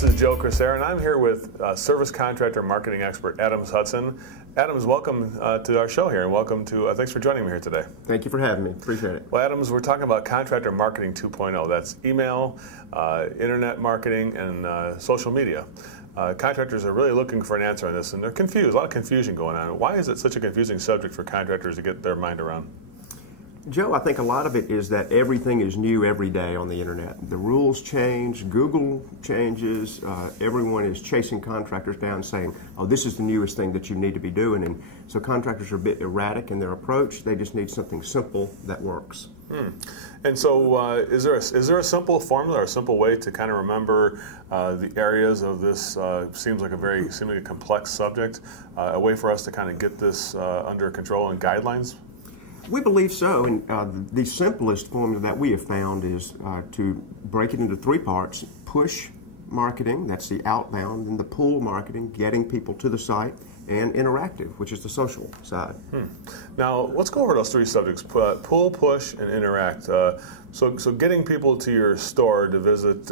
This is Joe Crisera, and I'm here with service contractor marketing expert Adams Hudson. Adams, welcome to our show here, and welcome to, thanks for joining me here today. Thank you for having me. Appreciate it. Well, Adams, we're talking about contractor marketing 2.0. That's email, internet marketing, and social media. Contractors are really looking for an answer on this, and they're confused. A lot of confusion going on. Why is it such a confusing subject for contractors to get their mind around? Joe, I think a lot of it is that everything is new every day on the internet. The rules change, Google changes, everyone is chasing contractors down saying, oh, this is the newest thing that you need to be doing. And so contractors are a bit erratic in their approach. They just need something simple that works. And so is there a simple formula or a simple way to kind of remember the areas of this seems like a very seemingly complex subject, a way for us to kind of get this under control and guidelines? We believe so, and the simplest formula that we have found is to break it into three parts: push marketing, that's the outbound, and the pull marketing, getting people to the site, and interactive, which is the social side. Now, let's go over those three subjects: pull, push, and interact. So getting people to your store to visit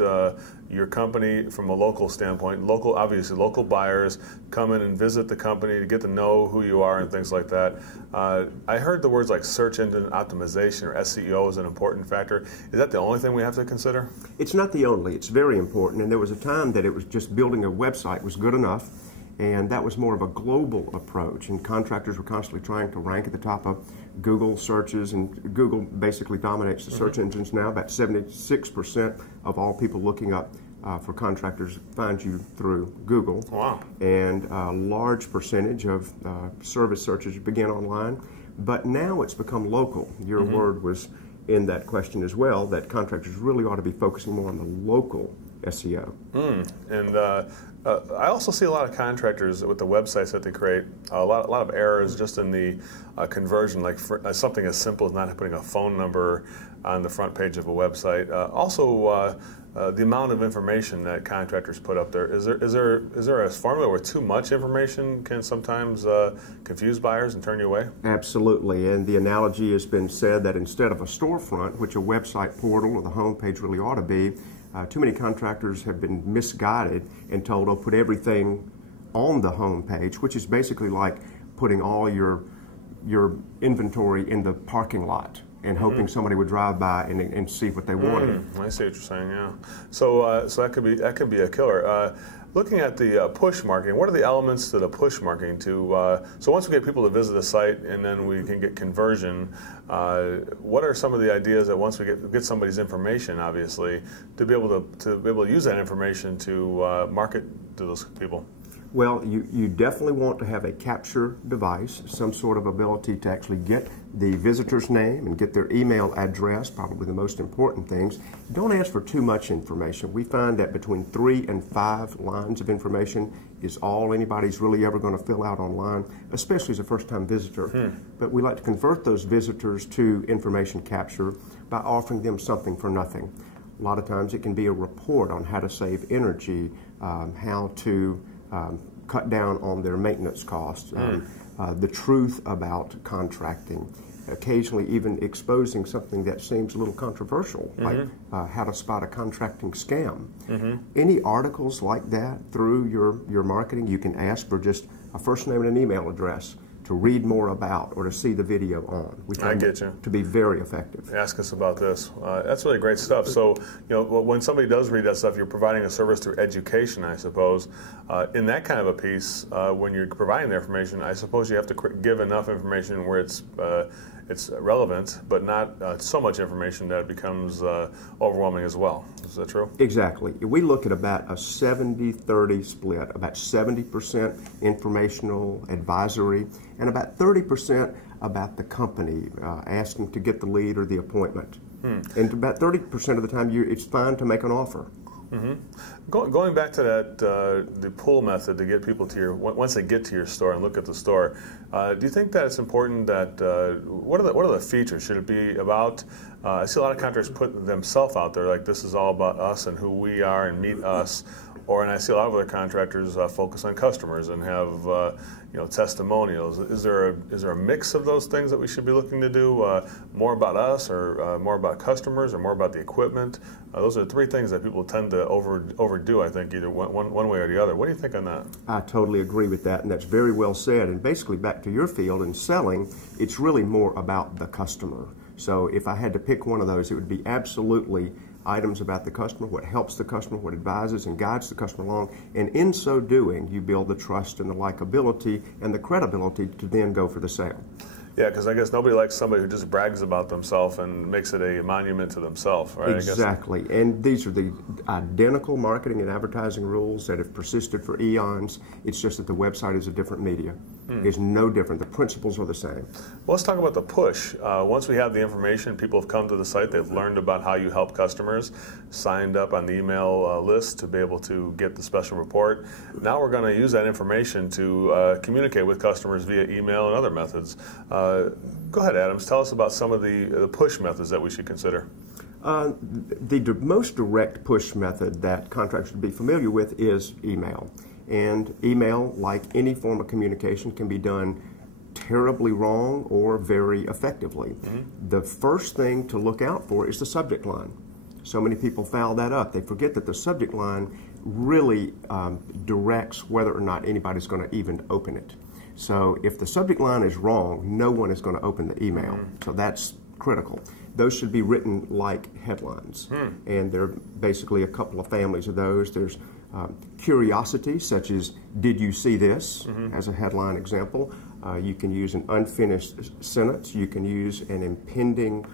your company from a local standpoint, obviously local buyers come in and visit the company to get to know who you are and things like that. I heard the words like search engine optimization or SEO is an important factor. Is that the only thing we have to consider? It's not the only. It's very important, and there was a time that it was just building a website was good enough, and that was more of a global approach, and contractors were constantly trying to rank at the top of Google searches, and Google basically dominates the search engines now. About 76% of all people looking up for contractors find you through Google. Wow. And a large percentage of service searches begin online, but now it's become local. Your word was in that question as well, that contractors really ought to be focusing more on the local SEO. And I also see a lot of contractors with the websites that they create, a lot of errors just in the conversion, like for, something as simple as not putting a phone number on the front page of a website. Also, the amount of information that contractors put up there. Is there a formula where too much information can sometimes confuse buyers and turn you away? Absolutely, and the analogy has been said that instead of a storefront, which a website portal or the home page really ought to be, too many contractors have been misguided and told, oh, put everything on the home page, which is basically like putting all your inventory in the parking lot and hoping somebody would drive by and see what they wanted. I see what you're saying, yeah. So that could be a killer. Looking at the push marketing, what are the elements to the push marketing? So once we get people to visit the site and then we can get conversion, what are some of the ideas that once we get somebody's information, obviously, to be able to use that information to market to those people? Well, you definitely want to have a capture device, some sort of ability to actually get the visitor's name and get their email address, probably the most important things. Don't ask for too much information. We find that between 3 and 5 lines of information is all anybody's really ever going to fill out online, especially as a first-time visitor. But we like to convert those visitors to information capture by offering them something for nothing. A lot of times it can be a report on how to save energy, how to cut down on their maintenance costs, the truth about contracting, occasionally even exposing something that seems a little controversial, like how to spot a contracting scam. Any articles like that through your marketing, you can ask for just a first name and an email address to read more about or to see the video on. We find it to be very effective. Ask us about this. That's really great stuff. So, when somebody does read that stuff, you're providing a service through education, I suppose. In that kind of a piece, when you're providing the information, I suppose you have to give enough information where it's relevant, but not so much information that it becomes overwhelming as well. Is that true? Exactly. We look at about a 70-30 split, about 70% informational, advisory, and about 30% about the company, asking to get the lead or the appointment. And about 30% of the time, it's fine to make an offer. Going back to that, the pull method to get people to once they get to your store and look at the store, do you think that it's important that, what are the features? Should it be about, I see a lot of contractors put themselves out there, like this is all about us and who we are and meet us. and I see a lot of other contractors focus on customers and have testimonials. Is there a mix of those things that we should be looking to do? More about us, or more about customers, or more about the equipment? Those are three things that people tend to overdo, I think, either one way or the other. What do you think on that? I totally agree with that, and that's very well said. And basically, back to your field in selling, it's really more about the customer. So if I had to pick one of those, it would be absolutely items about the customer, what helps the customer, what advises and guides the customer along, and in so doing, you build the trust and the likability and the credibility to then go for the sale. Yeah, because I guess nobody likes somebody who just brags about themselves and makes it a monument to themselves, right? Exactly, and these are the identical marketing and advertising rules that have persisted for eons. It's just that the website is a different media. It's no different. The principles are the same. Well, let's talk about the push. Once we have the information, people have come to the site, they've learned about how you help customers, signed up on the email list to be able to get the special report. Now we're going to use that information to communicate with customers via email and other methods. Go ahead, Adams. Tell us about some of the push methods that we should consider. The most direct push method that contractors should be familiar with is email. And email, like any form of communication, can be done terribly wrong or very effectively. The first thing to look out for is the subject line. So many people foul that up. They forget that the subject line really directs whether or not anybody's going to even open it. So if the subject line is wrong, no one is going to open the email. So that's critical. Those should be written like headlines. And there are basically a couple of families of those. There's curiosity, such as, did you see this, as a headline example. You can use an unfinished sentence. You can use an impending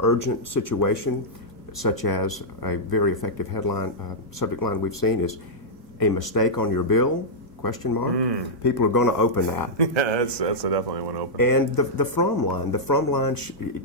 urgent situation, such as a very effective headline, subject line we've seen is, a mistake on your bill, question mark. People are going to open that. Yeah, that's definitely one open. And the from line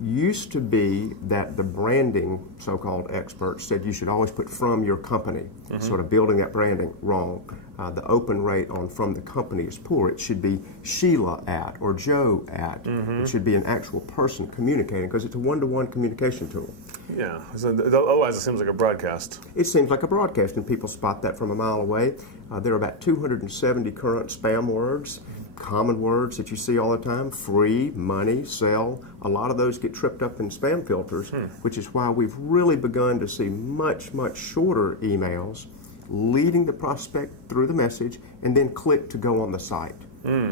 used to be that the branding so-called experts said you should always put from your company, sort of building that branding. Wrong. The open rate on from the company is poor. It should be Sheila at or Joe at. It should be an actual person communicating, because it's a one-to-one communication tool. Yeah, otherwise it seems like a broadcast. It seems like a broadcast, and people spot that from a mile away. There are about 270 current spam words, common words that you see all the time: free, money, sell. A lot of those get tripped up in spam filters, which is why we've really begun to see much, much shorter emails leading the prospect through the message, and then click to go on the site,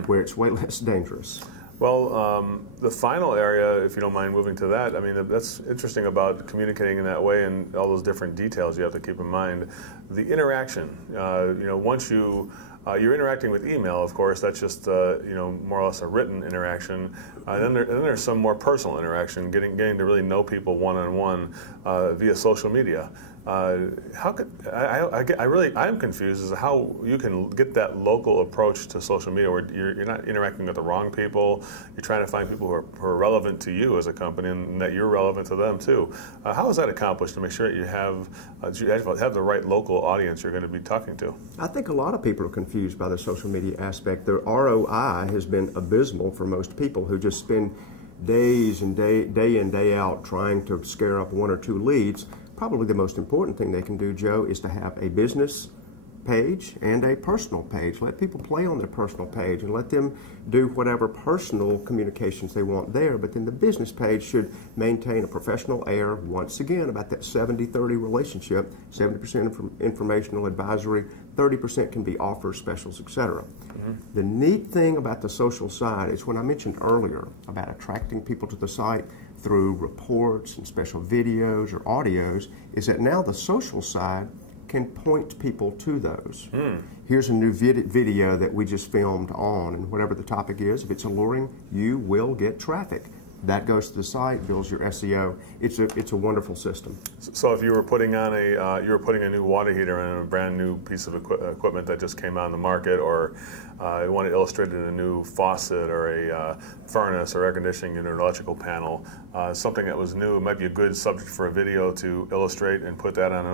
where it's way less dangerous. Well, the final area, if you don't mind moving to that, I mean, that's interesting about communicating in that way and all those different details you have to keep in mind. The interaction, once you're interacting with email, of course, that's just more or less a written interaction. Then there's some more personal interaction, getting to really know people one-on-one via social media. How could I'm confused as to how you can get that local approach to social media where you're not interacting with the wrong people. You're trying to find people who are relevant to you as a company, and that you're relevant to them too. How is that accomplished to make sure that you have the right local audience you're going to be talking to? I think a lot of people are confused by the social media aspect. The ROI has been abysmal for most people who just spend days and day in, day out trying to scare up one or two leads. Probably the most important thing they can do, Joe, is to have a business page and a personal page. Let people play on their personal page and let them do whatever personal communications they want there, but then the business page should maintain a professional air, once again, about that 70-30 relationship, 70% informational advisory, 30% can be offers, specials, etc. The neat thing about the social side is when I mentioned earlier about attracting people to the site through reports and special videos or audios, is that now the social side can point people to those. Here's a new video that we just filmed on, and whatever the topic is, if it's alluring, you will get traffic. That goes to the site, builds your SEO. It's a wonderful system. So if you were putting on a new water heater on a brand new piece of equipment that just came out on the market, or you want to illustrate a new faucet or a furnace or air conditioning unit or electrical panel, something that was new, it might be a good subject for a video to illustrate and put that on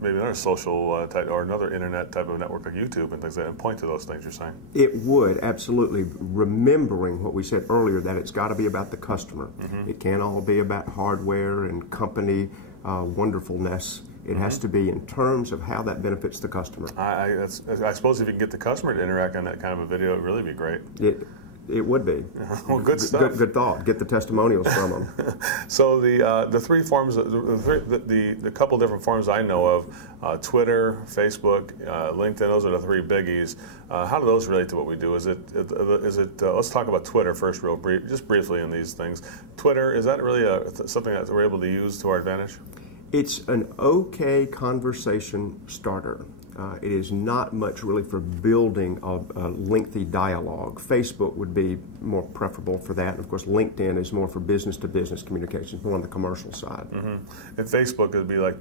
maybe another social type or another internet type of network like YouTube and things like that, and point to those things you're saying. It would, absolutely. Remembering what we said earlier, that it's got to be about the customer. It can't all be about hardware and company wonderfulness. It has to be in terms of how that benefits the customer. I suppose if you can get the customer to interact on that kind of a video, it would really be great. It would be. Well, good stuff. Good thought. Get the testimonials from them. So the three forms, the couple different forms I know of, Twitter, Facebook, LinkedIn. Those are the three biggies. How do those relate to what we do? Is it? Let's talk about Twitter first, just briefly in these things. Twitter, is that really something that we're able to use to our advantage? It's an okay conversation starter. It is not much really for building a lengthy dialogue. Facebook would be more preferable for that. And of course, LinkedIn is more for business-to-business communications, more on the commercial side. And Facebook would be like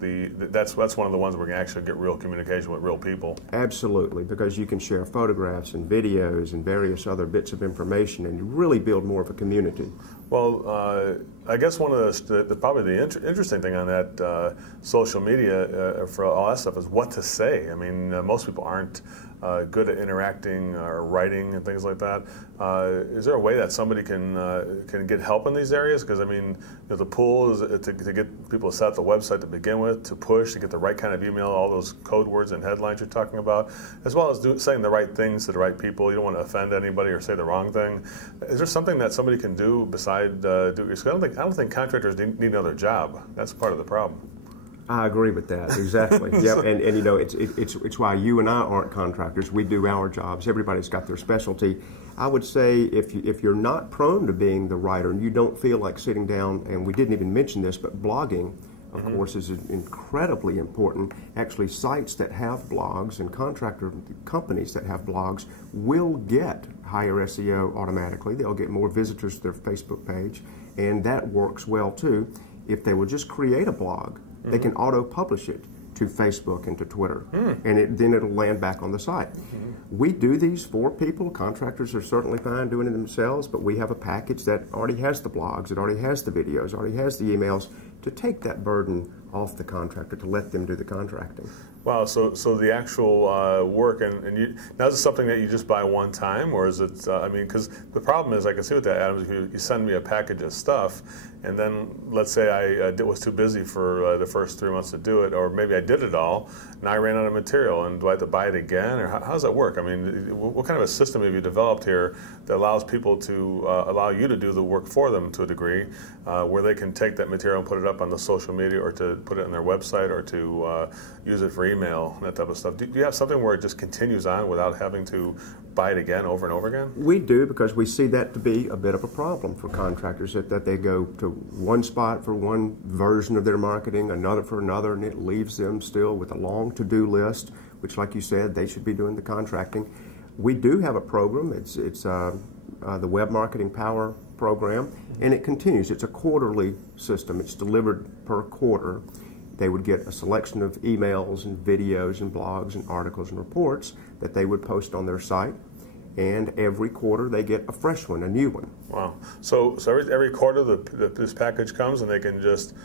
that's one of the ones where we can actually get real communication with real people. Absolutely, because you can share photographs and videos and various other bits of information and really build more of a community. Well, I guess one of probably the interesting thing on that social media for all that stuff is what to say. I mean, most people aren't good at interacting or writing and things like that. Is there a way that somebody can get help in these areas? Because I mean, the pool is to get people to set up the website to begin with, to push, to get the right kind of email, all those code words and headlines you're talking about, as well as saying the right things to the right people. You don't want to offend anybody or say the wrong thing. Is there something that somebody can do besides I don't think contractors need another job. That's part of the problem. I agree with that, exactly. Yep. And you know, it's why you and I aren't contractors. We do our jobs. Everybody's got their specialty. I would say if you're not prone to being the writer and you don't feel like sitting down, and we didn't even mention this, but blogging, of course, is incredibly important. Actually, sites that have blogs and contractor companies that have blogs will get higher SEO automatically. They'll get more visitors to their Facebook page, and that works well too. If they will just create a blog, they can auto-publish it to Facebook and to Twitter, and then it'll land back on the site. We do these for people. Contractors are certainly fine doing it themselves, but we have a package that already has the blogs, it already has the videos, already has the emails, to take that burden off the contractor, to let them do the contracting. Wow, so the actual work, and now is it something that you just buy one time, or is it, I mean, because the problem is, I can see with that, Adam, if you send me a package of stuff, and then let's say I was too busy for the first 3 months to do it, or maybe I did it all, and I ran out of material, and do I have to buy it again, or how does that work? I mean, what kind of a system have you developed here that allows people to, allow you to do the work for them to a degree, where they can take that material and put it up on the social media, or to put it on their website, or to use it for email, and that type of stuff? Do you have something where it just continues on without having to buy it again over and over again? We do, because we see that to be a bit of a problem for contractors, that they go to one spot for one version of their marketing, another for another, and it leaves them still with a long to-do list, which, like you said, they should be doing the contracting. We do have a program. It's the Web Marketing Power program, and it continues. It's a quarterly system. It's delivered per quarter. They would get a selection of emails and videos and blogs and articles and reports that they would post on their site, and every quarter they get a fresh one, a new one. Wow. So every quarter this package comes, and they can just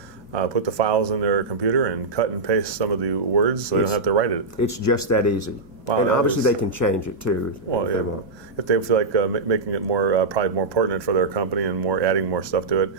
put the files in their computer and cut and paste some of the words, so they don't have to write it. It's just that easy. Wow, and obviously they can change it too if they want. If they feel like making it more, probably more pertinent for their company and adding more stuff to it,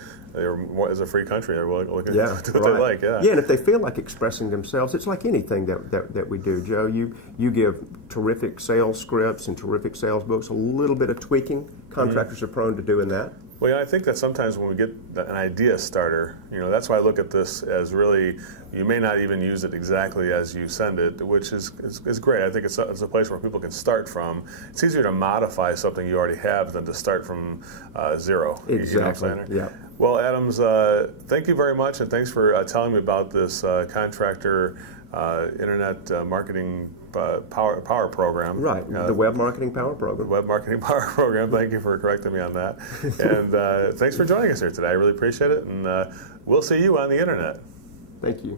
as a free country, they're willing to do what they like. Yeah, and if they feel like expressing themselves, it's like anything that we do, Joe. You give terrific sales scripts and terrific sales books, a little bit of tweaking. Contractors are prone to doing that. Well, yeah, I think that sometimes when we get an idea starter, that's why I look at this as really, you may not even use it exactly as you send it, which is great. I think it's a place where people can start from. It's easier to modify something you already have than to start from zero. Exactly. You know what I'm saying? Yeah. Well, Adams, thank you very much, and thanks for telling me about this contractor internet marketing power program. Right, the Web Marketing Power program. Web Marketing Power program. Thank you for correcting me on that. And thanks for joining us here today. I really appreciate it, and we'll see you on the internet. Thank you.